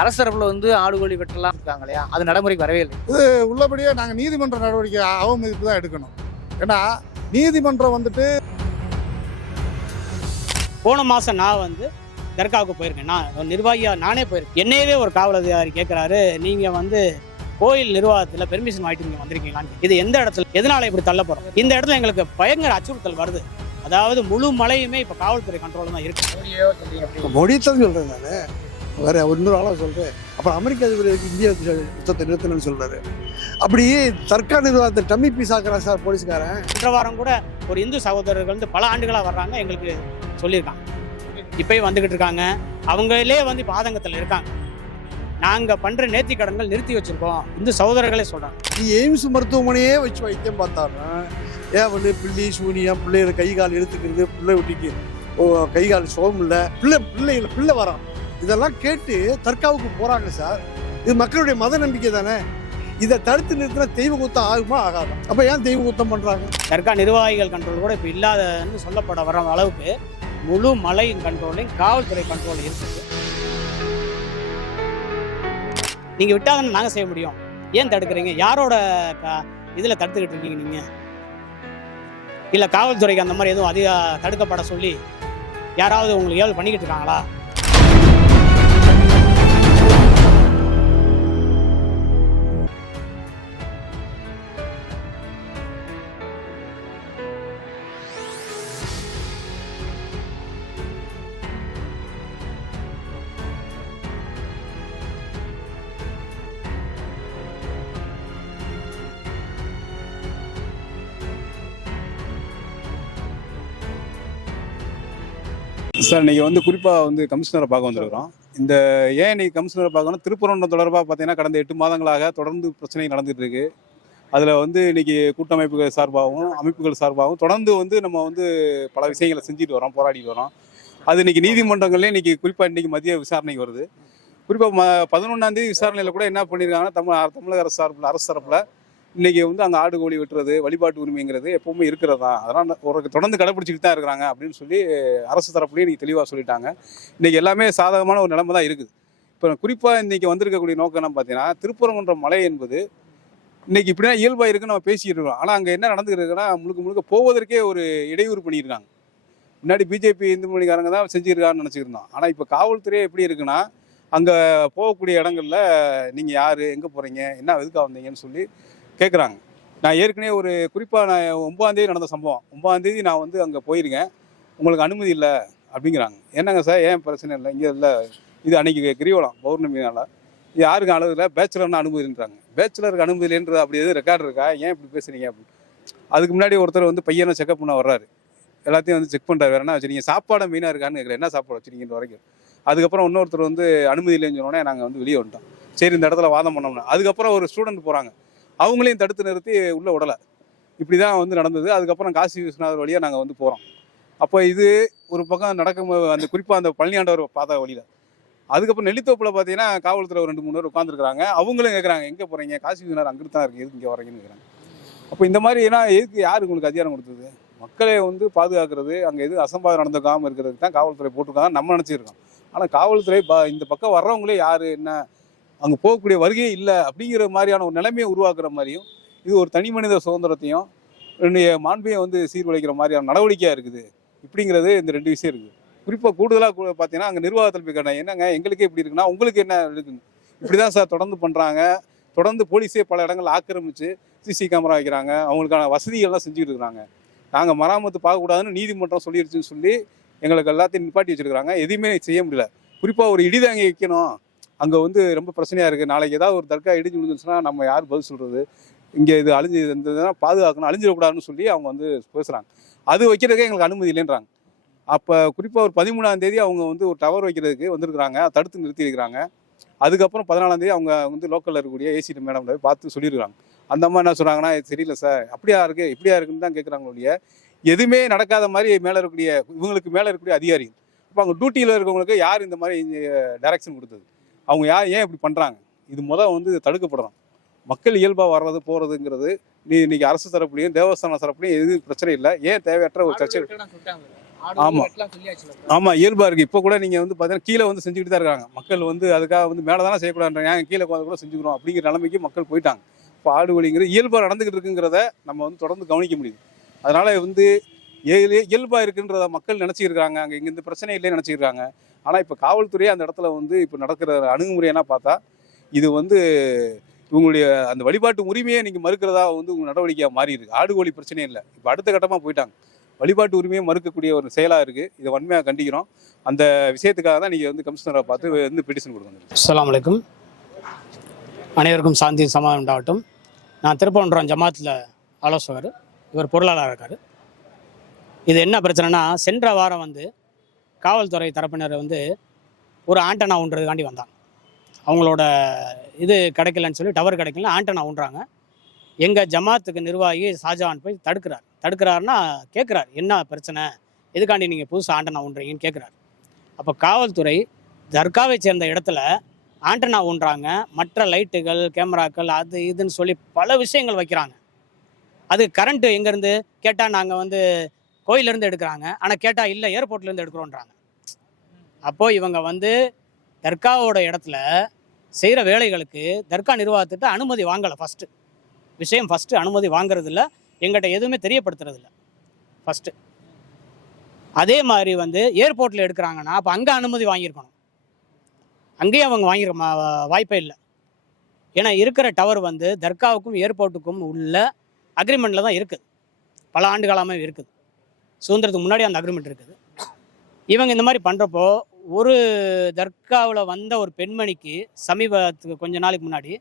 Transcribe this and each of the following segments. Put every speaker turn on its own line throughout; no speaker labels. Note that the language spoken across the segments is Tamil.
அரசு தரப்புல வந்து ஆடு கோழி வெட்டலாம் இருக்காங்க இல்லையா? அது நடைமுறைக்கு வரவே இல்லை.
இது உள்ளபடியே நாங்கள் நீதிமன்ற நடவடிக்கை அவமதிப்பு தான் எடுக்கணும். ஏன்னா நீதிமன்றம் வந்துட்டு
போன மாதம் நான் வந்து தர்காவுக்கு போயிருக்கேன். நான் நிர்வாகியா நானே போயிருக்கேன். என்னையவே ஒரு காவல் அதிகாரி கேட்குறாரு நீங்கள் வந்து கோயில் நிர்வாகத்தில் பெர்மிஷன் வாங்கிட்டு நீங்கள் வந்திருக்கீங்களான்னு இது எந்த இடத்துல எதனால இப்படி தள்ள போகிறோம் இந்த இடத்துல எங்களுக்கு பயங்கர அச்சுறுத்தல் வருது. அதாவது முழு மலையுமே இப்போ காவல்துறை கண்ட்ரோலில் தான் இருக்கு.
மொழித்தான் சொல்கிறேன் நான். வேற இன்னொரு ஆளாக சொல்கிறேன் அப்புறம் அமெரிக்க அதிபர் இந்திய யுத்தத்தை நிறுத்தணும்னு சொல்கிறாரு அப்படி தற்கா நிர்வாகத்தை டம்மி பீஸ் ஆக்குறான் சார் போலீஸ்காரன்.
சென்ற வாரம் கூட ஒரு இந்து சகோதரர்கள் வந்து பல ஆண்டுகளாக வர்றாங்க எங்களுக்கு சொல்லியிருக்காங்க. இப்பயும் வந்துக்கிட்டு இருக்காங்க. அவங்களே வந்து இப்போ ஆதங்கத்தில் இருக்காங்க. நாங்கள் பண்ணுற நேர்த்தி கடன்கள் நிறுத்தி வச்சுருக்கோம். இந்து சகோதரர்களே சொல்கிறாங்க
நீ எய்ம்ஸ் மருத்துவமனையே வச்சு வைத்தியம் பார்த்தாருன்னா ஏன் வந்து பிள்ளி சூனியம் பிள்ளைகளை கை கால் இழுத்துக்கிறது பிள்ளை ஒட்டிக்கு ஓ கை கால் சோகம் இல்லை பிள்ளை பிள்ளைகள் பிள்ளை வரான். இதெல்லாம் கேட்டு தற்காவுக்கு போகிறாங்க சார். இது மக்களுடைய மத நம்பிக்கை தானே? இதை தடுத்து நிறுத்தினா தெய்வ குத்தம் ஆகுமா ஆகாது? அப்போ ஏன் தெய்வ குத்தம் பண்ணுறாங்க
தர்கா நிர்வாகிகள் கண்ட்ரோல் கூட இப்போ இல்லாதன்னு சொல்லப்பட வர அளவுக்கு முழு மலையின் கண்ட்ரோலையும் காவல்துறை கண்ட்ரோல் இருக்குது. நீங்கள் விட்டாதானே நாங்கள் செய்ய முடியும். ஏன் தடுக்கிறீங்க? யாரோட க இதில் தடுத்துக்கிட்டு இருக்கீங்க நீங்கள் இல்லை காவல்துறைக்கு அந்த மாதிரி எதுவும் அதிக தடுக்கப்பட சொல்லி யாராவது உங்களுக்கு ஏழு பண்ணிக்கிட்டு இருக்காங்களா?
சார் இன்னைக்கு வந்து குறிப்பாக வந்து கமிஷனரை பார்க்க வந்திருக்கிறோம். இந்த ஏன் இன்னைக்கு கமிஷனரை பார்க்கணும்? திருப்பரங்குன்றம் தொடர்பாக பார்த்தீங்கன்னா கடந்த எட்டு மாதங்களாக தொடர்ந்து பிரச்சனை நடந்துட்டு இருக்கு. அதில் வந்து இன்னைக்கு கூட்டமைப்புகள் சார்பாகவும் அமைப்புகள் சார்பாகவும் தொடர்ந்து வந்து நம்ம வந்து பல விஷயங்களை செஞ்சுட்டு வரோம் போராடிட்டு வரோம். அது இன்னைக்கு நீதிமன்றங்கள்லேயே இன்னைக்கு குறிப்பாக இன்னைக்கு மதிய விசாரணைக்கு வருது. குறிப்பாக ம பதினொன்றாம் தேதி விசாரணையில் கூட என்ன பண்ணியிருக்காங்கன்னா தமிழ் தமிழக அரசு சார்பில் அரசு தரப்பில் இன்னைக்கு வந்து அங்கே ஆடு கோழி வெட்டுறது வழிபாட்டு உரிமைங்கிறது எப்பவுமே இருக்கிறது? தான் அதெல்லாம் ஒரு தொடர்ந்து கடைப்பிடிச்சிக்கிட்டு தான் இருக்கிறாங்க அப்படின்னு சொல்லி அரசு தரப்புலேயே இன்றைக்கி தெளிவாக சொல்லிட்டாங்க. இன்றைக்கி எல்லாமே சாதகமான ஒரு நிலைமை தான் இருக்குது. இப்போ குறிப்பாக இன்னைக்கு வந்திருக்கக்கூடிய நோக்கம் என்ன பார்த்தீங்கன்னா திருப்பரங்குன்ற மலை என்பது இன்றைக்கி இப்படினா இயல்பாக இருக்குன்னு நம்ம பேசிட்டு இருக்கோம். ஆனால் அங்கே என்ன நடந்துக்கிட்டு முழுக்க முழுக்க போவதற்கே ஒரு இடையூறு பண்ணியிருக்காங்க. முன்னாடி பிஜேபி இந்து மணிக்காரங்க தான் செஞ்சுருக்கான்னு நினச்சிருந்தோம் ஆனால் இப்போ காவல்துறை எப்படி இருக்குன்னா அங்கே போகக்கூடிய இடங்கள்ல நீங்கள் யார் எங்கே போகிறீங்க என்ன எதுக்காக வந்தீங்கன்னு சொல்லி கேட்குறாங்க நான் ஏற்கனவே ஒரு குறிப்பாக நான் ஒன்பதாந்தேதி நடந்த சம்பவம். ஒன்பதாந்தேதி நான் வந்து அங்கே போயிருக்கேன். உங்களுக்கு அனுமதி இல்லை அப்படிங்கிறாங்க. என்னங்க சார்? ஏன் பிரச்சனை இல்லை? இங்கே இல்லை. இது அன்னைக்கு கிரிவலம் பௌர்ணமினால் இது யாருக்கும் அளவு இல்லை. பேச்சுலர்னு அனுமதின்றாங்க பேச்சுலருக்கு அனுமதி இல்லைன்றது அப்படி எதுவும் ரெக்கார்டு இருக்கா? ஏன் இப்படி பேசுறீங்க அப்படின்னு. அதுக்கு முன்னாடி ஒருத்தர் வந்து பையனை செக்அப் பண்ண வர்றாரு. எல்லாத்தையும் வந்து செக் பண்ணுறாரு வேற என்ன வச்சுருக்கீங்க சாப்பாடு மெயினாக இருக்கான்னு கேட்குறேன் என்ன சாப்பாடு வச்சுருக்கீங்க வரைக்கும். அதுக்கப்புறம் இன்னொருத்தர் வந்து அனுமதி இல்லைன்னு சொன்னோடனே நாங்கள் வந்து வெளியே வந்துட்டோம். சரி இந்த இடத்துல வாதம் பண்ணோம்னா. அதுக்கப்புறம் ஒரு ஸ்டூடெண்ட் போகிறாங்க அவங்களையும் தடுத்து நிறுத்தி உள்ளே விடலை இப்படி தான் வந்து நடந்தது. அதுக்கப்புறம் காசி விஸ்வநாதர் வழியாக நாங்கள் வந்து போகிறோம் அப்போ இது ஒரு பக்கம் நடக்கும் அந்த குறிப்பாக அந்த பழனியாண்டவர் பாத வழியில். அதுக்கப்புறம் நெல்லித்தோப்பில் பார்த்தீங்கன்னா காவல்துறை ஒரு ரெண்டு மூணு பேர் உட்காந்துருக்காங்க அவங்களும் கேட்குறாங்க எங்கே போகிறீங்க காசி விஸ்வநாதர் அங்கிட்டு தான் இருக்குது எதுக்கு இங்கே வரீங்கன்னு கேட்குறாங்க அப்போ இந்த மாதிரி ஏன்னா எதுக்கு யார் உங்களுக்கு அதிகாரம் கொடுத்தது? மக்களை வந்து பாதுகாக்கிறது அங்கே எது அசம்பாதம் நடந்துக்காமல் இருக்கிறதுக்கு தான் காவல்துறை போட்டிருக்காங்க நம்ம நினச்சிருக்கோம். ஆனால் காவல்துறை ப இந்த பக்கம் வர்றவங்களே யார் என்ன அங்கே போகக்கூடிய வருகையே இல்லை அப்படிங்கிற மாதிரியான ஒரு நிலைமையை உருவாக்குற மாதிரியும் இது ஒரு தனி மனித சுதந்திரத்தையும் என்னுடைய மாண்பையும் வந்து சீர்குலைக்கிற மாதிரியான நடவடிக்கையாக இருக்குது. இப்படிங்கிறது இந்த ரெண்டு விஷயம் இருக்குது. குறிப்பாக கூடுதலாக பார்த்தீங்கன்னா அங்கே நிர்வாகத்தில் போய் கேட்டேன் என்னங்க எங்களுக்கே இப்படி இருக்குன்னா உங்களுக்கு என்ன இருக்குங்க? இப்படி தான் சார் தொடர்ந்து பண்ணுறாங்க தொடர்ந்து போலீஸே பல இடங்கள் ஆக்கிரமிச்சு சிசி கேமரா வைக்கிறாங்க. அவங்களுக்கான வசதிகள்லாம் செஞ்சுட்டு இருக்கிறாங்க. நாங்கள் மராமத்து பார்க்கக்கூடாதுன்னு நீதிமன்றம் சொல்லிருச்சுன்னு சொல்லி எங்களுக்கு எல்லாத்தையும் நிப்பாட்டி வச்சிருக்காங்க எதுவுமே செய்ய முடியல. குறிப்பாக ஒரு இடிதாங்கி வைக்கணும். அங்கே வந்து ரொம்ப பிரச்சனையாக இருக்குது நாளைக்கு ஏதாவது ஒரு தர்கா இடிஞ்சு விழுந்துச்சுன்னா நம்ம யார் பதில் சொல்கிறது இங்கே இது அழிஞ்சு இருந்ததுன்னா பாதுகாக்கணும் அழிஞ்சிடக்கூடாதுன்னு சொல்லி அவங்க வந்து பேசுகிறாங்க அது வைக்கிறதுக்கே எங்களுக்கு அனுமதி இல்லைன்றாங்க. அப்போ குறிப்பாக ஒரு பதிமூணாம் தேதி அவங்க வந்து ஒரு டவர் வைக்கிறதுக்கு வந்திருக்கிறாங்க. தடுத்து நிறுத்தியிருக்கிறாங்க அதுக்கப்புறம் பதினாலாம் தேதி அவங்க வந்து லோக்கலில் இருக்கக்கூடிய ஏசி மேடம் பார்த்து சொல்லியிருக்காங்க அந்த அம்மா என்ன சொல்கிறாங்கன்னா தெரியல சரியில்லை சார் அப்படியா இருக்கு? இப்படியா இருக்குன்னு தான் கேட்குறாங்க ஒழிய எதுவுமே நடக்காத மாதிரி மேலே இருக்கக்கூடிய இவங்களுக்கு மேலே இருக்கக்கூடிய அதிகாரி இப்போ அவங்க டியூட்டியில் இருக்கவங்களுக்கு யார் இந்த மாதிரி டைரக்ஷன் கொடுத்தது? அவங்க யார் ஏன் இப்படி பண்ணுறாங்க இது முதல் வந்து தடுக்கப்படணும். மக்கள் இயல்பாக வர்றது போகிறதுங்கிறது நீ இன்னைக்கு அரசு தரப்புலையும் தேவஸ்தான தரப்புலையும் எது பிரச்சனை இல்லை. ஏன் தேவையற்ற ஒரு சர்ச்சை? ஆமா.
வெட்டலாம் சொல்லியாச்சுல
ஆமா இயல்பா இருக்கு. இப்போ கூட நீங்க வந்து பாத்தீங்கன்னா கீழே வந்து செஞ்சுக்கிட்டு தான் இருக்காங்க. மக்கள் வந்து அதுக்காக வந்து மேலே தானே செய்யக்கூடாதுன்றாங்க ஏன் கீழே கூட செஞ்சுக்கிறோம் அப்படிங்கிற நிலைமைக்கு மக்கள் போயிட்டாங்க. இப்போ ஆடு வழிங்கிறது இயல்பா நடந்துகிட்டு இருக்குங்கிறத நம்ம வந்து தொடர்ந்து கவனிக்க முடியுது. அதனால வந்து இயல்- இயல்பா இருக்குன்றத மக்கள் நினைச்சிருக்காங்க அங்க இங்க இந்த பிரச்சனை இல்லைன்னு நினைச்சிருக்காங்க ஆனால் இப்போ காவல்துறையே அந்த இடத்துல வந்து இப்போ நடக்கிற அணுகுமுறை என்ன பார்த்தா இது வந்து இவங்களுடைய அந்த வழிபாட்டு உரிமையை நீங்கள் மறுக்கிறதா வந்து உங்கள் நடவடிக்கையாக மாறி இருக்கு. ஆடு கோழி பிரச்சனை இல்லை. இப்போ அடுத்த கட்டமாக போயிட்டாங்க. வழிபாட்டு உரிமையை மறுக்கக்கூடிய ஒரு செயலாக இருக்குது இதை வன்மையாக கண்டிக்கிறோம். அந்த விஷயத்துக்காக தான் நீங்கள் வந்து கமிஷனரை பார்த்து வந்து பெட்டிஷன் கொடுக்கணும்
அஸ்லாம் வலைக்கும் அனைவருக்கும் சாந்தி சமாதானம் உண்டாகட்டும். நான் திருப்பன்றம் ஜமாத்தில் ஆலோசகர் இவர் பொருளாளர் இருக்கார். இது என்ன பிரச்சனைனா சென்ற வாரம் வந்து காவல்துறை தரப்பினர் வந்து ஒரு ஆண்டனா ஊன்றதுக்காண்டி வந்தாங்க. அவங்களோட இது கிடைக்கலன்னு சொல்லி டவர் கிடைக்கல ஆண்டனா ஊன்றாங்க. எங்கள் ஜமாத்துக்கு நிர்வாகி ஷாஜகான் போய் தடுக்கிறார். தடுக்கிறாருன்னா கேட்குறாரு என்ன பிரச்சனை? எதுக்காண்டி நீங்கள் புதுசு ஆண்டனா ஊன்றீங்கன்னு கேட்குறாரு அப்போ காவல்துறை தர்காவை சேர்ந்த இடத்துல ஆண்டனா ஊன்றாங்க. மற்ற லைட்டுகள் கேமராக்கள் அது இதுன்னு சொல்லி பல விஷயங்கள் வைக்கிறாங்க. அது கரண்ட்டு எங்கேருந்து கேட்டால் நாங்கள் வந்து கோயிலேருந்து எடுக்கிறாங்க. ஆனால் கேட்டால் இல்லை ஏர்போர்ட்லேருந்து எடுக்கிறோன்றாங்க அப்போது இவங்க வந்து தர்காவோட இடத்துல செய்கிற வேலைகளுக்கு தர்கா நிர்வாகத்திட்ட அனுமதி வாங்கலை ஃபஸ்ட்டு விஷயம் ஃபஸ்ட்டு அனுமதி வாங்குறதில்ல. எங்கிட்ட எதுவுமே தெரியப்படுத்துறதில்ல. ஃபஸ்ட்டு அதே மாதிரி வந்து ஏர்போர்ட்டில் எடுக்கிறாங்கன்னா அப்போ அங்கே அனுமதி வாங்கியிருக்கணும். அங்கேயும் அவங்க வாங்கிருக்க மா- வாய்ப்பே இல்லை. ஏன்னா இருக்கிற டவர் வந்து தர்காவுக்கும் ஏர்போர்ட்டுக்கும் உள்ள அக்ரிமெண்ட்டில் தான் இருக்குது. பல ஆண்டு காலமாக இருக்குது. சுதந்திரத்துக்கு முன்னாடி அந்த அக்ரிமெண்ட் இருக்குது. இவங்க இந்த மாதிரி பண்ணுறப்போ ஒரு தர்காவில் வந்த ஒரு பெண்மணிக்கு சமீபத்துக்கு கொஞ்ச நாளைக்கு முன்னாடி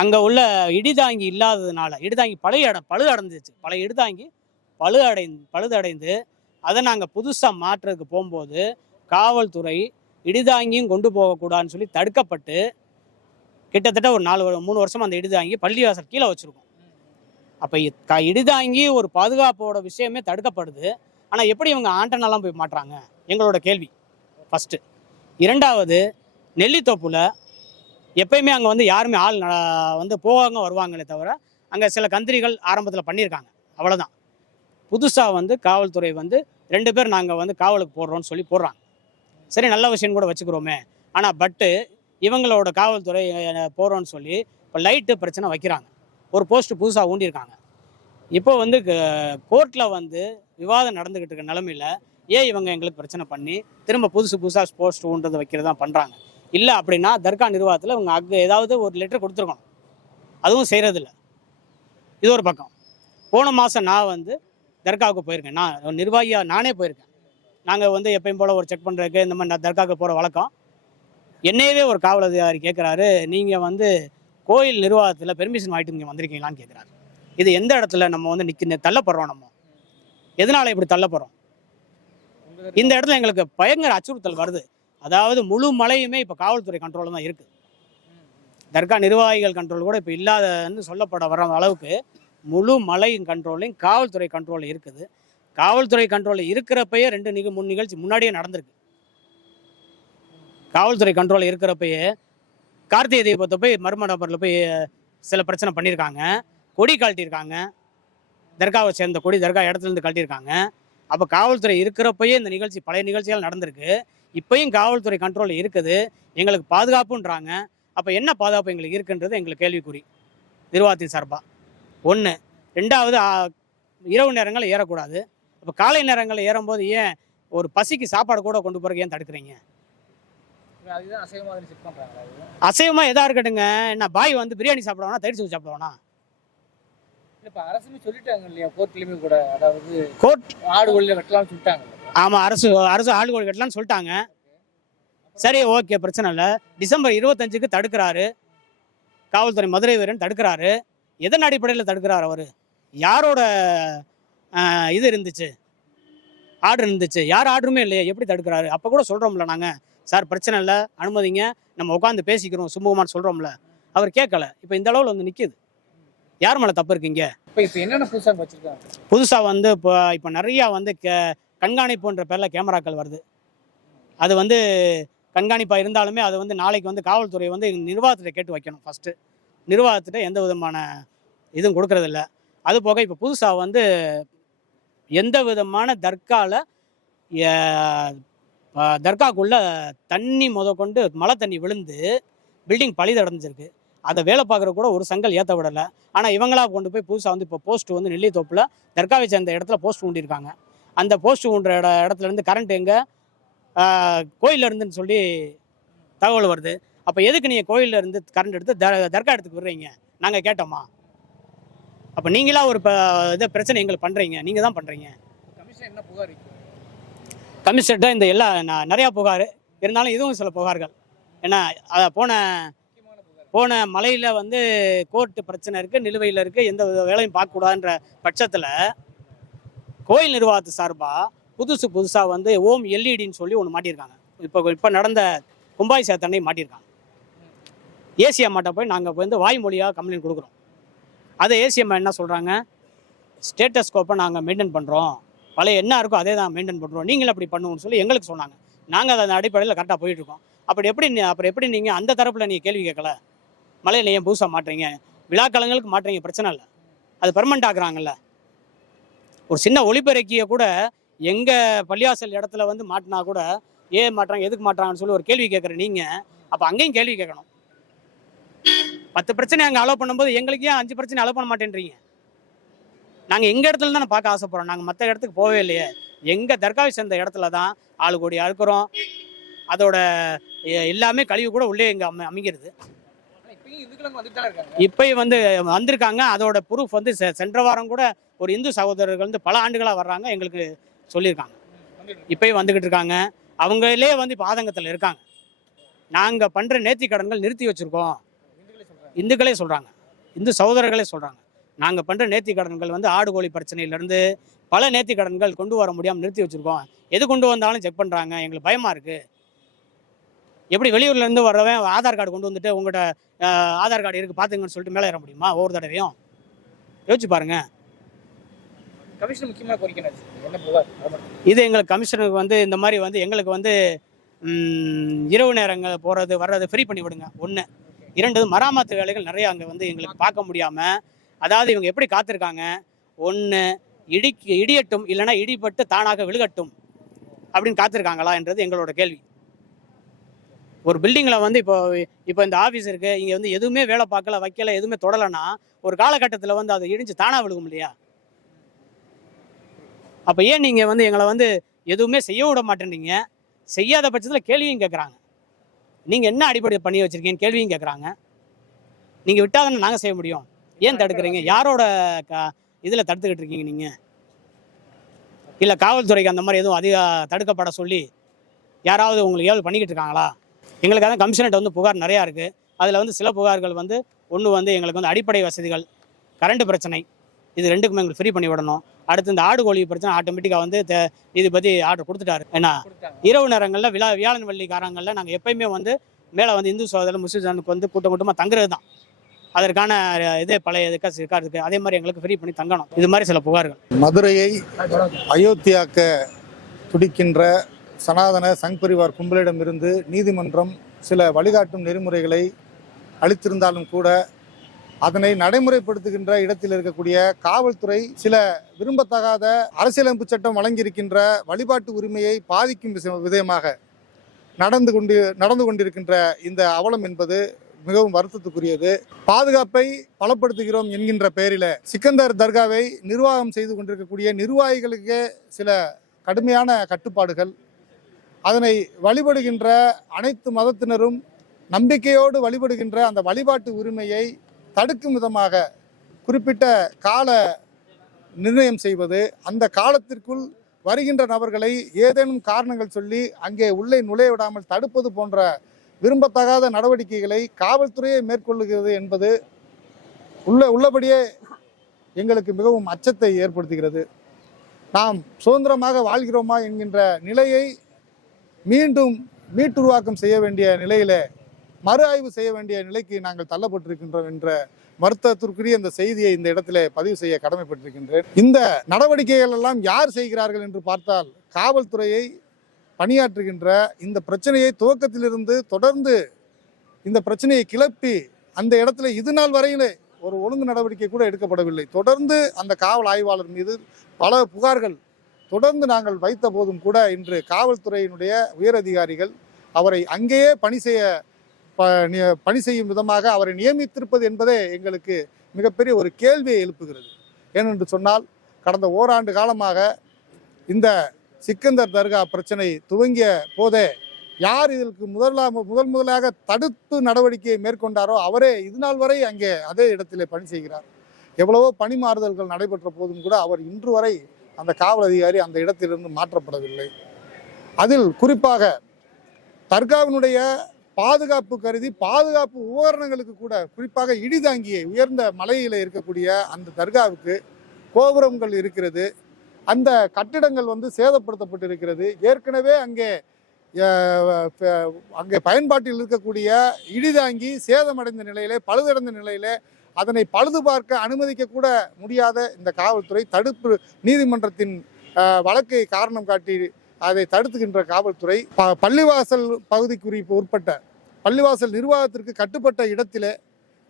அங்கே உள்ள இடிதாங்கி இல்லாததுனால இடிதாங்கி பழைய இடம் பழுது அடைஞ்சிச்சு. பழைய இடிதாங்கி பழு அடைந்து பழுதடைந்து அதை நாங்கள் புதுசாக மாற்றுறதுக்கு போகும்போது காவல்துறை இடிதாங்கியும் கொண்டு போகக்கூடாதுன்னு சொல்லி தடுக்கப்பட்டு கிட்டத்தட்ட ஒரு நாலு மூணு வருஷம் அந்த இடிதாங்கி பள்ளிவாசல் கீழே வச்சுருக்கோம். அப்போ இடிதாங்கி ஒரு பாதுகாப்போட விஷயமே தடுக்கப்படுது. ஆனால் எப்படி இவங்க ஆண்டனெல்லாம் போய் மாட்டுறாங்க? எங்களோட கேள்வி. ஃபஸ்ட்டு இரண்டாவது நெல்லித்தோப்பில் எப்பயுமே அங்கே வந்து யாருமே ஆள் வந்து போவாங்க வருவாங்களே தவிர அங்கே சில கந்திரிகள் ஆரம்பத்தில் பண்ணியிருக்காங்க. அவ்வளோதான் புதுசாக வந்து காவல்துறை வந்து ரெண்டு பேர் நாங்கள் வந்து காவலுக்கு போடுறோம்னு சொல்லி போடுறாங்க. சரி நல்ல விஷயம் கூட வச்சுக்கிறோமே. ஆனால் பட்டு இவங்களோட காவல்துறை போகிறோன்னு சொல்லி இப்போ லைட்டு பிரச்சனை வைக்கிறாங்க. ஒரு போஸ்ட் புதுசாக ஊண்டியிருக்காங்க இப்போ வந்து கோர்ட்டில் வந்து விவாதம் நடந்துக்கிட்டு இருக்க நிலமையில ஏன் இவங்க எங்களுக்கு பிரச்சனை பண்ணி திரும்ப புதுசு புதுசாக போஸ்ட் வைக்கிறது வைக்கிறதா பண்ணுறாங்க இல்லை அப்படின்னா தர்கா நிர்வாகத்தில் இவங்க அங்கே ஏதாவது ஒரு லெட்டர் கொடுத்துருக்கணும். அதுவும் செய்கிறதில்ல இது ஒரு பக்கம். போன மாதம் நான் வந்து தர்காவுக்கு போயிருக்கேன். நான் நிர்வாகியாக நானே போயிருக்கேன். நாங்கள் வந்து எப்பயும் போல் ஒரு செக் பண்ணுறதுக்கு இந்த மாதிரி நான் தர்காவுக்கு போகிற வழக்கம். என்னையவே ஒரு காவல் அதிகாரி கேட்குறாரு நீங்கள் வந்து கோயில் நிர்வாகத்தில் பெர்மிஷன் வாங்கிட்டு இங்கே வந்திருக்கீங்களான்னு கேட்குறாரு இது எந்த இடத்துல நம்ம வந்து நிற்க தள்ளப்படுறோம் நம்ம? எதனால் இப்படி தள்ளப்படுறோம்? இந்த இடத்துல எங்களுக்கு பயங்கர அச்சுறுத்தல் வருது. அதாவது முழு மலையுமே இப்போ காவல்துறை கண்ட்ரோலில் தான் இருக்குது தர்கா நிர்வாகிகள் கண்ட்ரோல் கூட இப்போ இல்லாதன்னு சொல்லப்பட வர அளவுக்கு முழு மலையும் கண்ட்ரோலையும் காவல்துறை கண்ட்ரோலில் இருக்குது. காவல்துறை கண்ட்ரோலில் இருக்கிறப்பயே ரெண்டு நிக மூணு நிகழ்ச்சி முன்னாடியே நடந்திருக்கு. காவல்துறை கண்ட்ரோலில் இருக்கிறப்பயே கார்த்திகை தீபத்தை போய் மர்ம நபரில் போய் சில பிரச்சனை பண்ணியிருக்காங்க. கொடி கழட்டியிருக்காங்க. தர்காவை சேர்ந்த கொடி தர்கா இடத்துலேருந்து கழட்டியிருக்காங்க. அப்போ காவல்துறை இருக்கிறப்பயே இந்த நிகழ்ச்சி பழைய நிகழ்ச்சிகள் நடந்திருக்கு. இப்பயும் காவல்துறை கண்ட்ரோலில் இருக்குது. எங்களுக்கு பாதுகாப்புன்றாங்க. அப்போ என்ன பாதுகாப்பு எங்களுக்கு இருக்குன்றது எங்களுக்கு கேள்விக்குறி. நிர்வாகத்தின் சார்பாக ஒன்று ரெண்டாவது இரவு நேரங்களில் ஏறக்கூடாது. இப்போ காலை நேரங்களில் ஏறும்போது ஏன் ஒரு பசிக்கு சாப்பாடு கூட கொண்டு போகிறக்கு ஏன் தடுக்கிறீங்க
அதுதான் அசைவமா செக் பண்றாங்களா இது?
அசைவமாக எதா இருக்கட்டுங்க என்ன பாய் வந்து பிரியாணி சாப்பிடுவானா தயிர் சோறு சாப்பிடுவானா?
இல்ல, இப்ப அரசுமே சொல்லிட்டாங்க இல்லையா கோர்ட்லயுமே கூட அதாவது
கோர்ட்
ஆடு வெட்டலாம்னு சொல்லிட்டாங்க
ஆமாம் அரசு அரசு ஆளுகோல் கட்டலாம்னு சொல்லிட்டாங்க. சரி ஓகே பிரச்சனை இல்லை. டிசம்பர் இருபத்தஞ்சுக்கு தடுக்கிறாரு. காவல்துறை மதுரை வீரன் தடுக்கிறாரு. எதன் அடிப்படையில் தடுக்கிறார் அவர்? யாரோட இது இருந்துச்சு? ஆர்டர் இருந்துச்சு. யார் ஆர்டருமே இல்லையே எப்படி தடுக்கிறாரு? அப்போ கூட சொல்கிறோம்ல நாங்கள் சார் பிரச்சனை இல்லை அனுமதிங்க. நம்ம உட்காந்து பேசிக்கிறோம் சுமூகமான்னு சொல்கிறோம்ல அவர் கேட்கல. இப்போ இந்த அளவில் வந்து நிற்கிது யார் மேலே தப்பு இருக்குங்க?
இப்ப இப்ப என்னென்ன புதுசா அங்க வச்சிருக்காங்க?
புதுசாக வந்து இப்போ இப்போ நிறையா வந்து கே கண்காணிப்புன்ற பேரில் கேமராக்கள் வருது. அது வந்து கண்காணிப்பாக இருந்தாலுமே அது வந்து நாளைக்கு வந்து காவல்துறை வந்து நிர்வாகத்திட்ட கேட்டு வைக்கணும் ஃபஸ்ட்டு நிர்வாகத்திட்ட எந்த விதமான இதுவும் கொடுக்கறதில்ல அது போக இப்போ புதுசாக வந்து எந்த விதமான தர்கால தர்காக்குள்ள தண்ணி முத கொண்டு மழை தண்ணி விழுந்து பில்டிங் பழுதடைஞ்சிருக்கு. அதை வேலை பார்க்குற கூட ஒரு சங்கல் ஏற்ற விடலை. ஆனால் இவங்களா கொண்டு போய் புதுசாக வந்து இப்போ போஸ்ட் வந்து நெல்லித்தோப்பில் தர்காவை சேர்ந்த இடத்துல போஸ்ட் ஊண்டியிருக்காங்க அந்த போஸ்ட் ஊன்ற இட இடத்துலேருந்து கரண்ட் எங்கே? கோயில்ல இருந்துன்னு சொல்லி தகவல் வருது. அப்போ எதுக்கு நீங்கள் கோயில்ல இருந்து கரண்ட் எடுத்து தர் தர்கா இடத்துக்கு விடுறீங்க? நாங்கள் கேட்டோமா? அப்போ நீங்களா ஒரு ப இதை பிரச்சனை எங்களுக்கு பண்ணுறீங்க நீங்கள் தான் பண்ணுறீங்க
கமிஷன் என்ன புகார்
கமிஷனர்கிட்ட இந்த எல்லா நான் நிறையா புகார். இருந்தாலும் இதுவும் சில புகார்கள். ஏன்னா அதை போன போன மலையில் வந்து கோர்ட்டு பிரச்சனை இருக்குது நிலுவையில் இருக்குது எந்த வித வேலையும் பார்க்கக்கூடாதுன்ற பட்சத்தில் கோயில் நிர்வாகத்து சார்பாக புதுசு புதுசாக வந்து ஓம் எல்இடின்னு சொல்லி ஒன்று மாட்டியிருக்காங்க. இப்போ இப்போ நடந்த கும்பாய் சேத்தனை மாட்டியிருக்காங்க. ஏசியா அம்மாட்ட போய் நாங்கள் வந்து வாய்மொழியாக கம்ப்ளைண்ட் கொடுக்குறோம். அதை ஏசி என்ன சொல்கிறாங்க ஸ்டேட்டஸ்கோப்பை நாங்கள் மெயின்டைன் பண்ணுறோம் பழைய என்ன இருக்கோ அதே தான் மெயின்டைன் பண்ணுறோம். நீங்களும் அப்படி பண்ணுவோம்னு சொல்லி எங்களுக்கு சொன்னாங்க. நாங்கள் அந்த அடிப்படையில் கரெக்டாக போயிட்டுருக்கோம் அப்படி எப்படி நீ- அப்புறம் எப்படி நீங்கள் அந்த தரப்பில் நீங்கள் கேள்வி கேட்கல? மலையில் ஏன் புதுசாக மாட்டுறீங்க? விழாக்காலங்களுக்கு மாட்டுறீங்க பிரச்சனை இல்லை. அது பெர்மனண்ட் ஆக்குறாங்கல்ல. ஒரு சின்ன ஒளிபெருக்கியை கூட எங்கள் பள்ளியாசல் இடத்துல வந்து மாட்டினா கூட ஏன் மாட்டுறாங்க எதுக்கு மாட்டுறாங்கன்னு சொல்லி ஒரு கேள்வி கேட்குற நீங்கள் அப்போ அங்கேயும் கேள்வி கேட்கணும். பத்து பிரச்சனை அங்கே அலோவ் பண்ணும்போது எங்களுக்கு ஏன் அஞ்சு பிரச்சனை அலோவ் பண்ண மாட்டேன்றீங்க? நாங்கள் எங்கள் இடத்துல தானே பார்க்க ஆசைப்படுறோம். நாங்கள் மற்ற இடத்துக்கு போகவே இல்லையே. எங்கள் தர்காவை சேர்ந்த இடத்துல தான் ஆளு கூடி அறுக்கிறோம். அதோட எல்லாமே கழிவு கூட உள்ளே இங்கே அமை அமைக்கிறது
ஆனா இப்பயும்
வந்து வந்திருக்காங்க. அதோட ப்ரூஃப் வந்து சென்ற வாரம் கூட ஒரு இந்து சகோதரர்கள் வந்து பல ஆண்டுகளாக வர்றாங்க. எங்களுக்கு சொல்லியிருக்காங்க. இப்பயும் வந்துக்கிட்டு இருக்காங்க. அவங்களே வந்து இப்போ ஆதங்கத்தில் இருக்காங்க. நாங்கள் பண்ணுற நேர்த்தி கடன்கள் நிறுத்தி வச்சுருக்கோம்.
இந்துக்களே
சொல்கிறாங்க இந்து சகோதரர்களே சொல்கிறாங்க நாங்கள் பண்ணுற நேர்த்தி கடன்கள் வந்து ஆடு கோழி பிரச்சனையிலேருந்து பல நேர்த்தி கடன்கள் கொண்டு வர முடியாமல் நிறுத்தி வச்சுருக்கோம். எது கொண்டு வந்தாலும் செக் பண்ணுறாங்க எங்களுக்கு பயமாக இருக்குது எப்படி வெளியூர்லேருந்து வர்றவன் ஆதார் கார்டு கொண்டு வந்துட்டு உங்கள்கிட்ட ஆதார் கார்டு இருக்குது பார்த்துங்கன்னு சொல்லிட்டு மேலே ஏற முடியுமா? ஒவ்வொரு தடவையும். யோசிச்சு பாருங்க.
கமிஷன் முக்கியமான கோரிக்கை என்ன இருக்கு? என்ன புகார் அதை மட்டும்
இது எங்களுக்கு கமிஷனுக்கு வந்து இந்த மாதிரி வந்து எங்களுக்கு வந்து இரவு நேரங்கள் போகிறது வர்றது ஃப்ரீ பண்ணி விடுங்க. ஒன்று இரண்டு மராமத்து வேலைகள் நிறைய அங்கே வந்து எங்களுக்கு பார்க்க முடியாமல் அதாவது இவங்க எப்படி காத்திருக்காங்க? ஒன்று இடி இடியட்டும் இல்லைன்னா இடிபட்டு தானாக விழுகட்டும் அப்படின்னு காத்திருக்காங்களா என்றது எங்களோட கேள்வி. ஒரு பில்டிங்கில் வந்து இப்போ இப்போ இந்த ஆஃபீஸ் இருக்குது இங்கே வந்து எதுவுமே வேலை பார்க்கல வைக்கல எதுவுமே தொடலைன்னா ஒரு காலகட்டத்தில் வந்து அது இடிஞ்சு தானாக விழுகும் இல்லையா? அப்போ ஏன் நீங்கள் வந்து எங்களை வந்து எதுவுமே செய்ய விட மாட்டேன்றீங்க? செய்யாத பட்சத்தில் கேள்வியும் கேட்குறாங்க நீங்கள் என்ன அடிப்படை பண்ணி வச்சுருக்கீங்கன்னு கேள்வியும் கேட்குறாங்க நீங்கள் விட்டால் தானே நாங்கள் செய்ய முடியும்? ஏன் தடுக்கிறீங்க? யாரோட க இதில் தடுத்துக்கிட்டு இருக்கீங்க நீங்கள் இல்லை காவல்துறைக்கு அந்த மாதிரி எதுவும் அதிக தடுக்கப்பட சொல்லி யாராவது உங்களுக்கு ஏவல் பண்ணிக்கிட்டு இருக்காங்களா? எங்களுக்கு அதான் கமிஷனர்கிட்ட வந்து புகார் நிறையா இருக்குது அதில் வந்து சில புகார்கள் வந்து ஒன்று வந்து எங்களுக்கு வந்து அடிப்படை வசதிகள் கரண்ட் பிரச்சனை இது ரெண்டுக்குமே எங்களுக்கு ஃப்ரீ பண்ணி விடணும். அடுத்து இந்த ஆடு கோழி பிரச்சனை ஆட்டோமேட்டிக்காக வந்து தே- இது பற்றி ஆர்டர் கொடுத்துட்டாரு. ஏன்னா இரவு நேரங்களில் விழா வியாழன் வள்ளிக்காரங்களில் நாங்கள் எப்பயுமே வந்து மேலே வந்து இந்து சோதரில் முஸ்லிம்ஸுக்கு வந்து கூட்டம் கூட்டமாக தங்குறது தான் அதற்கான இதே பழைய இதுக்காக இருக்கா. இருக்குது அதே மாதிரி எங்களுக்கு ஃப்ரீ பண்ணி தங்கணும். இது மாதிரி சில புகார்கள்.
மதுரையை அயோத்தியாக்க துடிக்கின்ற சனாதன சங் பரிவார் கும்பலிடமிருந்து நீதிமன்றம் சில வழிகாட்டும் நெறிமுறைகளை அளித்திருந்தாலும் கூட அதனை நடைமுறைப்படுத்துகின்ற இடத்தில் இருக்கக்கூடிய காவல்துறை சில விரும்பத்தகாத அரசியலமைப்பு சட்டம் வழங்கியிருக்கின்ற வழிபாட்டு உரிமையை பாதிக்கும் விஷ- விதமாக நடந்து கொண்டு நடந்து கொண்டிருக்கின்ற இந்த அவலம் என்பது மிகவும் வருத்தத்துக்குரியது. பாதுகாப்பை பலப்படுத்துகிறோம் என்கின்ற பெயரில் சிக்கந்தர் தர்காவை நிர்வாகம் செய்து கொண்டிருக்கக்கூடிய நிர்வாகிகளுக்கே சில கடுமையான கட்டுப்பாடுகள். அதனை வழிபடுகின்ற அனைத்து மதத்தினரும் நம்பிக்கையோடு வழிபடுகின்ற அந்த வழிபாட்டு உரிமையை தடுக்கும் விதமாக குறிப்பிட்ட கால நிர்ணயம் செய்வது அந்த காலத்திற்குள் வருகின்ற நபர்களை ஏதேனும் காரணங்கள் சொல்லி அங்கே உள்ளே நுழைய விடாமல் தடுப்பது போன்ற விரும்பத்தகாத நடவடிக்கைகளை காவல்துறையே மேற்கொள்ளுகிறது என்பது உள்ள உள்ளபடியே எங்களுக்கு மிகவும் அச்சத்தை ஏற்படுத்துகிறது. நாம் சுதந்திரமாக வாழ்கிறோமா என்கின்ற நிலையை மீண்டும் மீட்டுருவாக்கம் செய்ய வேண்டிய நிலையில மறு ஆய்வு செய்ய வேண்டிய நிலைக்கு நாங்கள் தள்ளப்பட்டிருக்கின்றோம் என்ற வருத்தத்திற்குரிய இந்த செய்தியை இந்த இடத்திலே பதிவு செய்ய கடமைப்பட்டிருக்கின்றேன். இந்த நடவடிக்கைகள் எல்லாம் யார் செய்கிறார்கள் என்று பார்த்தால் காவல்துறையை பணியாற்றுகின்ற இந்த பிரச்சனையை துவக்கத்திலிருந்து தொடர்ந்து இந்த பிரச்சனையை கிளப்பி அந்த இடத்துல இது நாள் வரையிலே ஒரு ஒழுங்கு நடவடிக்கை கூட எடுக்கப்படவில்லை. தொடர்ந்து அந்த காவல் ஆய்வாளர் மீது பல புகார்கள் தொடர்ந்து நாங்கள் வைத்த போதும் கூட இன்று காவல்துறையினுடைய உயரதிகாரிகள் அவரை அங்கேயே பணி செய்ய ப- பணி செய்யும் விதமாக அவரை நியமித்திருப்பது என்பதே எங்களுக்கு மிகப்பெரிய ஒரு கேள்வியை எழுப்புகிறது. ஏனென்று சொன்னால் கடந்த ஓராண்டு காலமாக இந்த சிக்கந்தர் தர்கா பிரச்சனை துவங்கிய போதே யார் இதற்கு முதலா முதல் முதலாக தடுப்பு நடவடிக்கையை மேற்கொண்டாரோ அவரே இது நாள் வரை அங்கே அதே இடத்திலே பணி செய்கிறார். எவ்வளவோ பணி மாறுதல்கள் நடைபெற்ற போதும் கூட அவர் இன்று வரை அந்த காவல் அதிகாரி அந்த இடத்திலிருந்து மாற்றப்படவில்லை. அதில் குறிப்பாக தர்காவினுடைய பாதுகாப்பு கருதி பாதுகாப்பு உபகரணங்களுக்கு கூட குறிப்பாக இடிதாங்கியை உயர்ந்த மலையில் இருக்கக்கூடிய அந்த தர்காவுக்கு கோபுரங்கள் இருக்கிறது. அந்த கட்டிடங்கள் வந்து சேதப்படுத்தப்பட்டிருக்கிறது. ஏற்கனவே அங்கே அங்கே பயன்பாட்டில் இருக்கக்கூடிய இடிதாங்கி சேதமடைந்த நிலையிலே பழுதடைந்த நிலையிலே அதனை பழுது பார்க்க அனுமதிக்க கூட முடியாத இந்த காவல்துறை தடுப்பு நீதிமன்றத்தின் வழக்கை காரணம் காட்டி அதை தடுத்துகின்ற காவல்துறை ப பள்ளிவாசல் பகுதிக்கு உட்பட்ட பள்ளிவாசல் நிர்வாகத்திற்கு கட்டுப்பட்ட இடத்திலே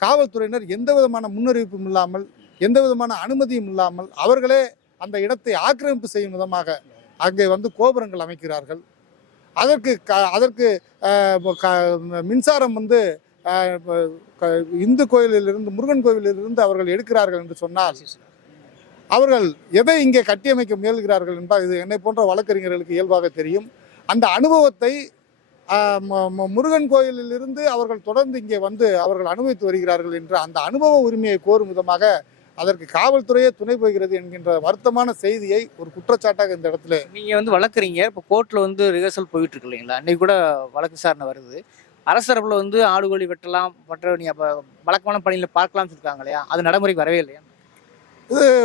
காவல்துறையினர் எந்த விதமான முன்னறிவிப்பும் இல்லாமல் எந்த விதமான அனுமதியும் இல்லாமல் அவர்களே அந்த இடத்தை ஆக்கிரமிப்பு செய்யும் விதமாக அங்கே வந்து கோபுரங்கள் அமைக்கிறார்கள். அதற்கு க அதற்கு க- மின்சாரம் வந்து இந்து கோயிலிலிருந்து முருகன் கோயிலிலிருந்து அவர்கள் எடுக்கிறார்கள் என்று சொன்னால் அவர்கள் எதை இங்கே கட்டியமைக்க முயல்கிறார்கள் என்பால் இது என்னை போன்ற வழக்கறிஞர்களுக்கு இயல்பாக தெரியும். அந்த அனுபவத்தை ம- முருகன் கோயிலிலிருந்து அவர்கள் தொடர்ந்து இங்கே வந்து அவர்கள் அனுபவித்து வருகிறார்கள் என்ற அந்த அனுபவ உரிமையை கோரும் விதமாக அதற்கு காவல்துறையே துணை போகிறது என்கின்ற வருத்தமான செய்தியை ஒரு குற்றச்சாட்டாக இந்த இடத்துல
நீங்க வந்து வழக்குறீங்க இப்போ கோர்ட்ல வந்து ரிஹர்சல் போயிட்டு இருக்கு இல்லைங்களா? அன்னைக்கு கூட வழக்கு விசாரணை வருது. அரசு தரப்புல வந்து ஆடு கோழி வெட்டலாம் மற்ற நீ அப்ப வழக்கமான பணியில பார்க்கலாம்னு சொல்லிருக்காங்க இல்லையா? அது நடைமுறைக்கு வரவே இல்லையா?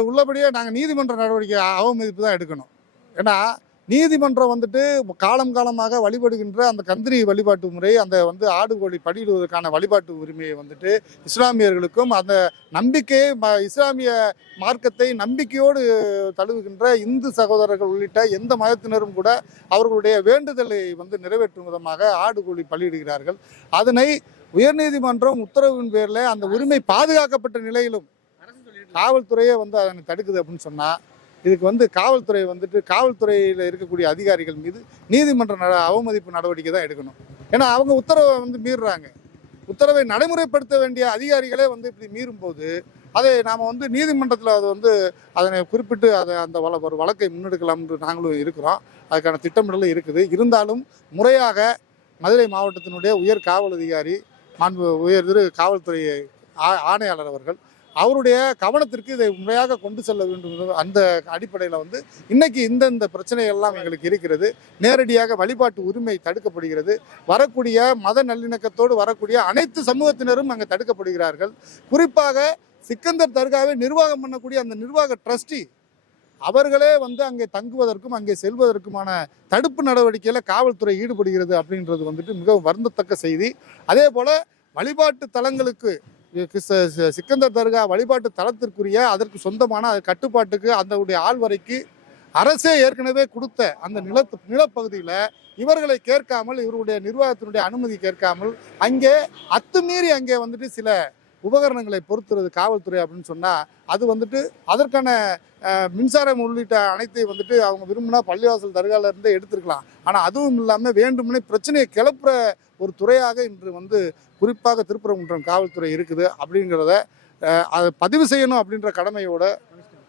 உள்ளபடியே நாங்கள் நீதிமன்ற நடவடிக்கை அவமதிப்பு தான் எடுக்கணும். ஏன்னா நீதிமன்றம் வந்துட்டு காலம் காலமாக வழிபடுகின்ற அந்த கந்திரி வழிபாட்டு முறை அந்த வந்து ஆடு கோழி படியிடுவதற்கான வழிபாட்டு உரிமையை வந்துட்டு இஸ்லாமியர்களுக்கும் அந்த நம்பிக்கையை ம- இஸ்லாமிய மார்க்கத்தை நம்பிக்கையோடு தழுவுகின்ற இந்து சகோதரர்கள் உள்ளிட்ட எந்த மதத்தினரும் கூட அவர்களுடைய வேண்டுதலை வந்து நிறைவேற்றும் விதமாக ஆடு கோழி பலியிடுகிறார்கள். அதனை உயர்நீதிமன்றம் உத்தரவின் பேரில் அந்த உரிமை பாதுகாக்கப்பட்ட நிலையிலும் காவல்துறையே வந்து அதனை தடுக்குது அப்படின்னு சொன்னால் இதுக்கு வந்து காவல்துறை வந்துட்டு காவல்துறையில் இருக்கக்கூடிய அதிகாரிகள் மீது நீதிமன்ற நட அவமதிப்பு நடவடிக்கை தான் எடுக்கணும். ஏன்னா அவங்க உத்தரவை வந்து மீறுறாங்க. உத்தரவை நடைமுறைப்படுத்த வேண்டிய அதிகாரிகளே வந்து இப்படி மீறும்போது அதை நாம் வந்து நீதிமன்றத்தில் அது வந்து அதனை குறிப்பிட்டு அதை அந்த வள ஒரு வழக்கை முன்னெடுக்கலாம்னு நாங்களும் இருக்கிறோம். அதுக்கான திட்டமிடலும் இருக்குது. இருந்தாலும் முறையாக மதுரை மாவட்டத்தினுடைய உயர் காவல் அதிகாரி மாண்பு உயர் திரு காவல்துறை ஆ- ஆணையாளர் அவர்கள் அவருடைய கவனத்திற்கு இதை முறையாக கொண்டு செல்ல வேண்டும் அந்த அடிப்படையில் வந்து இன்னைக்கு இந்த இந்த பிரச்சனை எல்லாம் எங்களுக்கு இருக்கிறது. நேரடியாக வழிபாட்டு உரிமை தடுக்கப்படுகிறது. வரக்கூடிய மத நல்லிணக்கத்தோடு வரக்கூடிய அனைத்து சமூகத்தினரும் அங்கே தடுக்கப்படுகிறார்கள். குறிப்பாக சிக்கந்தர் தர்காவை நிர்வாகம் பண்ணக்கூடிய அந்த நிர்வாக ட்ரஸ்டி அவர்களே வந்து அங்கே தங்குவதற்கும் அங்கே செல்வதற்குமான தடுப்பு நடவடிக்கையில் காவல்துறை ஈடுபடுகிறது அப்படின்றது வந்துட்டு மிகவும் வருந்தத்தக்க செய்தி. அதே போல் வழிபாட்டு தலங்களுக்கு சிக்கந்தர் தர்கா வழிபாட்டு தலத்திற்குரிய அதற்கு சொந்தமான அது கட்டுப்பாட்டுக்கு அதனுடைய ஆள்வரைக்கு அரசே ஏற்கனவே கொடுத்த அந்த நிலத்து நிலப்பகுதியில் இவர்களை கேட்காமல் இவருடைய நிர்வாகத்தினுடைய அனுமதி கேட்காமல் அங்கே அத்துமீறி அங்கே வந்துட்டு சில உபகரணங்களை பொறுத்துறது காவல்துறை அப்படின்னு சொன்னால் அது வந்துட்டு அதற்கான மின்சாரம் உள்ளிட்ட அனைத்தையும் வந்துட்டு அவங்க விரும்பினா பள்ளிவாசல் தர்கால இருந்தே ஆனால் அதுவும் இல்லாமல் வேண்டுமெனே பிரச்சனையை கிளப்புற ஒரு துறையாக இன்று வந்து குறிப்பாக திருப்பரங்குன்றம் காவல்துறை இருக்குது அப்படிங்கிறத அதை பதிவு செய்யணும் அப்படின்ற கடமையோட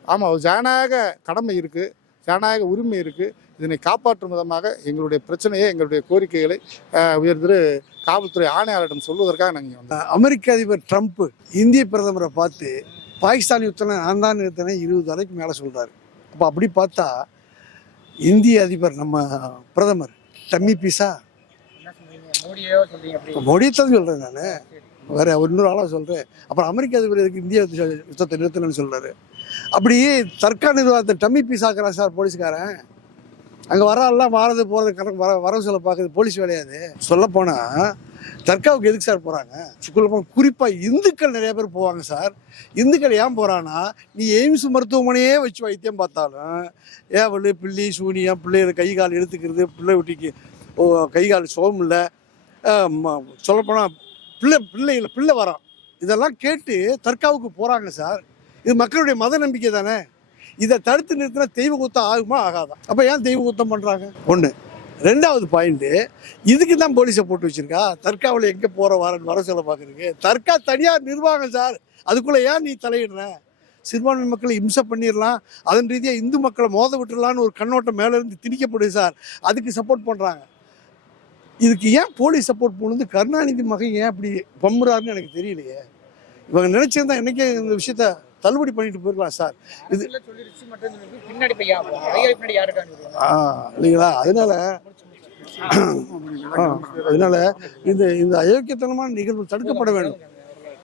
ஆமாம் ஜனநாயக கடமை இருக்குது ஜனநாயக உரிமை இருக்குது இதனை காப்பாற்றும் விதமாக எங்களுடைய பிரச்சனையை எங்களுடைய கோரிக்கைகளை அஹ், காவல்துறை ஆணையாளரிடம் சொல்வதற்காக நாங்கள் வந்தோம்.
அமெரிக்க அதிபர் ட்ரம்ப் இந்திய பிரதமரை பார்த்து பாகிஸ்தான் யுத்தனை நான் தான் நிறுத்தினேன் இருபது தலைக்கு மேலே சொல்கிறாரு அப்போ அப்படி பார்த்தா இந்திய அதிபர் நம்ம பிரதமர் டம்மி பீஸா
மோடியை
தான் சொல்கிறேன் நான். வேற இன்னொரு ஆளாக சொல்கிறேன் அப்புறம் அமெரிக்க அதிபர் எதுக்கு இந்திய யுத்தத்தை நிறுத்தணும்னு சொல்கிறாரு அப்படி தற்கா நிர்வாகத்தை டம்மி பீஸாக்குறான் சார் போலீஸ்காரன். அங்கே வர எல்லாம் வாரது போகிறது கணக்கு வர வரவு சொல்ல பார்க்குறது போலீஸ் வேலையாது. சொல்லப்போனால் தர்காவுக்கு எதுக்கு சார் போகிறாங்க சுக்குள்ள குறிப்பாக இந்துக்கள் நிறைய பேர் போவாங்க சார். இந்துக்கள் ஏன் போகிறான்னா நீ எய்ம்ஸ் மருத்துவமனையே வச்சு வைத்தியம் பார்த்தாலும் ஏவல் பிள்ளி சூனியம் பிள்ளைகளை கை கால் இழுத்துக்கிறது பிள்ளை குட்டிக்கு ஓ, கை கால் சோகம் இல்லை. சொல்லப்போனால் பிள்ளை பிள்ளைகள் பிள்ளை வரோம் இதெல்லாம் கேட்டு தர்காவுக்கு போகிறாங்க சார். இது மக்களுடைய மத நம்பிக்கை தானே? இதை தடுத்து நிறுத்தினா தெய்வ குத்தம் ஆகுமா ஆகாதா? அப்போ ஏன் தெய்வ குத்தம் பண்ணுறாங்க ஒன்று ரெண்டாவது பாயிண்ட்டு இதுக்கு தான் போலீஸை போட்டு வச்சிருக்கா? தற்காவலை எங்கே போகிற வரன்னு வர சொல்ல பார்க்குறதுக்கு தற்கா தனியார் நிர்வாகம் சார். அதுக்குள்ளே ஏன் நீ தலையிடுற? சிறுபான்மை மக்களை இம்சை பண்ணிடலாம் அதன் ரீதியாக இந்து மக்களை மோத விட்டுடலான்னு ஒரு கண்ணோட்டம் மேலே இருந்து திணிக்கப்படுது சார். அதுக்கு சப்போர்ட் பண்ணுறாங்க இதுக்கு ஏன் போலீஸ் சப்போர்ட் பண்ணுது? கருணாநிதி மகன் ஏன் அப்படி பம்புறாருன்னு எனக்கு தெரியலையே. இவங்க நினைச்சிருந்தா என்னைக்கே இந்த விஷயத்த தள்ளுபடி பண்ணிட்டு போயிருக்கலாம் சார். இது ஆ இல்லைங்களா? அதனால அதனால இந்த இந்த அயோக்கியத்தனமான நிகழ்வு தடுக்கப்பட வேண்டும்.